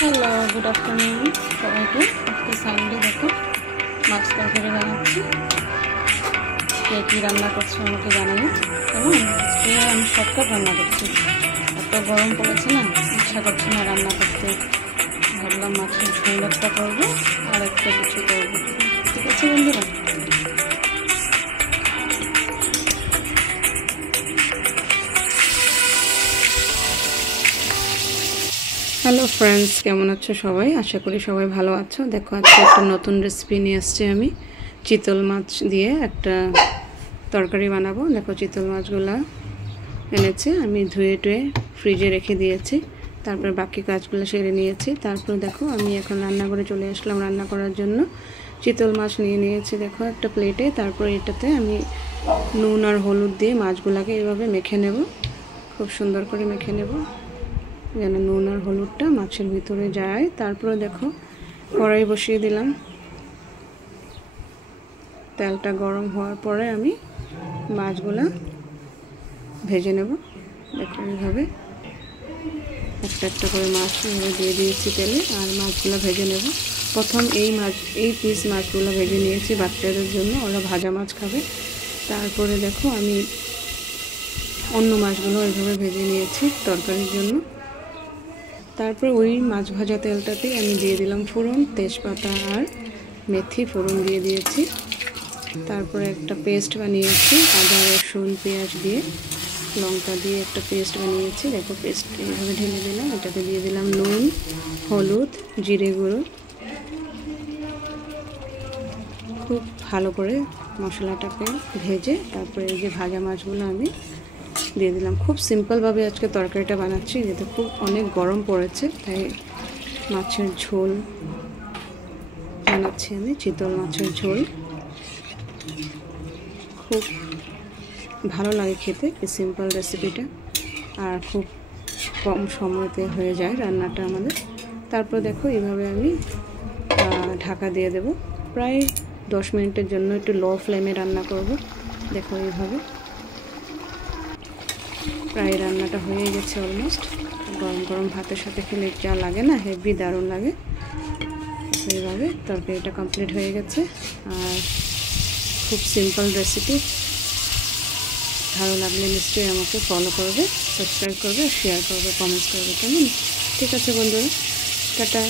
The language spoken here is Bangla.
হ্যালো, গুড আফটারনুন সবাইকে। আজকে সানডে, দেখো মাছ তরকারি বানাচ্ছি। কে কী রান্না করছো আমাকে জানাই কেমন। আজকে আমি শর্টকাট রান্না করছি, এত গরম পড়েছে না, ইচ্ছা করছে না রান্না করতে। ভাবলাম মাছের ঝোল একটা করবো আর একটা কিছু করবো। ঠিক আছে বন্ধুরা। হ্যালো ফ্রেন্ডস, কেমন আছো সবাই? আশা করি সবাই ভালো আছো। দেখো আজকে একটা নতুন রেসিপি নিয়ে আসছি আমি। চিতল মাছ দিয়ে একটা তরকারি বানাবো। দেখো চিতল মাছগুলো এনেছে, আমি ধুয়ে টুয়ে ফ্রিজে রেখে দিয়েছি। তারপর বাকি কাজগুলো সেরে নিয়েছি। তারপর দেখো আমি এখন রান্নাঘরে চলে আসলাম রান্না করার জন্য। চিতল মাছ নিয়ে নিয়েছি দেখো একটা প্লেটে। তারপর এটাতে আমি নুন আর হলুদ দিয়ে মাছগুলোকে এভাবে মেখে নেব, খুব সুন্দর করে মেখে নেব যেন নুন আর হলুদটা মাছের ভিতরে যায়। তারপরে দেখো কড়াই বসিয়ে দিলাম, তেলটা গরম হওয়ার পরে আমি মাছগুলো ভেজে নেব। দেখো এইভাবে একটা একটা করে মাছ দিয়ে দিয়েছি তেলে, আর মাছগুলো ভেজে নেব। প্রথম এই পিস মাছগুলো ভেজে নিয়েছি বাচ্চাদের জন্য, ওরা ভাজা মাছ খাবে। তারপরে দেখো আমি অন্য মাছগুলো এইভাবে ভেজে নিয়েছি তরকারির জন্য। তারপর ওই মাছ ভাজা তেলটাতে আমি দিয়ে দিলাম ফোড়ন, তেজপাতা আর মেথি ফোড়ন দিয়ে দিয়েছি। তারপরে একটা পেস্ট বানিয়েছি আদা রসুন পেঁয়াজ দিয়ে, লঙ্কা দিয়ে একটা পেস্ট বানিয়েছি। দেখো পেস্ট এইভাবে ঢেলে দিলাম। এটাতে দিয়ে দিলাম নুন, হলুদ, জিরে গুঁড়ো। খুব ভালো করে মশলাটাকে ভেজে তারপরে এই যে ভাজা মাছগুলো আমি দিয়ে দিলাম। খুব সিম্পলভাবে আজকে তরকারিটা বানাচ্ছি, যেহেতু খুব অনেক গরম পড়েছে, তাই মাছের ঝোল বানাচ্ছি আমি, চিতল মাছের ঝোল। খুব ভালো লাগে খেতে এই সিম্পল রেসিপিটা, আর খুব কম সময়তে হয়ে যায় রান্নাটা আমাদের। তারপর দেখো এইভাবে আমি ঢাকা দিয়ে দেব প্রায় 10 মিনিটের জন্য। একটু লো ফ্লেমে রান্না করব। দেখো এইভাবে প্রায় রান্নাটা হয়ে গেছে অলমোস্ট। গরম গরম ভাতের সাথে খেলে যা লাগে না, হেভি দারুণ লাগে। এইভাবে তরকারিটা কমপ্লিট হয়ে গেছে, আর খুব সিম্পল রেসিপি। ভালো লাগলে নিশ্চয়ই আমাকে ফলো করবে, সাবস্ক্রাইব করবে, শেয়ার করবে, কমেন্টস করবে, কেমন? ঠিক আছে বন্ধুরা, টাটা।